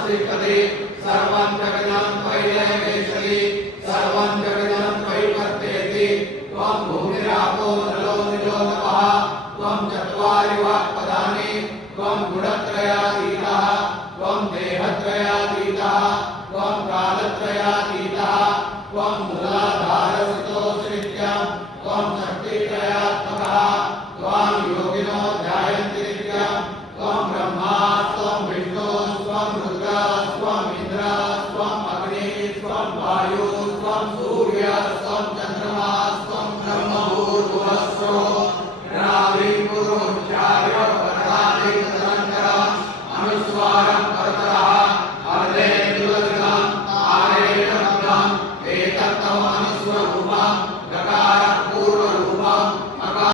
श्रीपदे सर्वं जगदं त्वयि सर्वं जगदं त्वयि वर्तेति त्वं भूमिरापो नलो निलो नभः त्वं चत्वारि वाक्पदानि त्वं गुणत्रयातीतः त्वं देहत्रया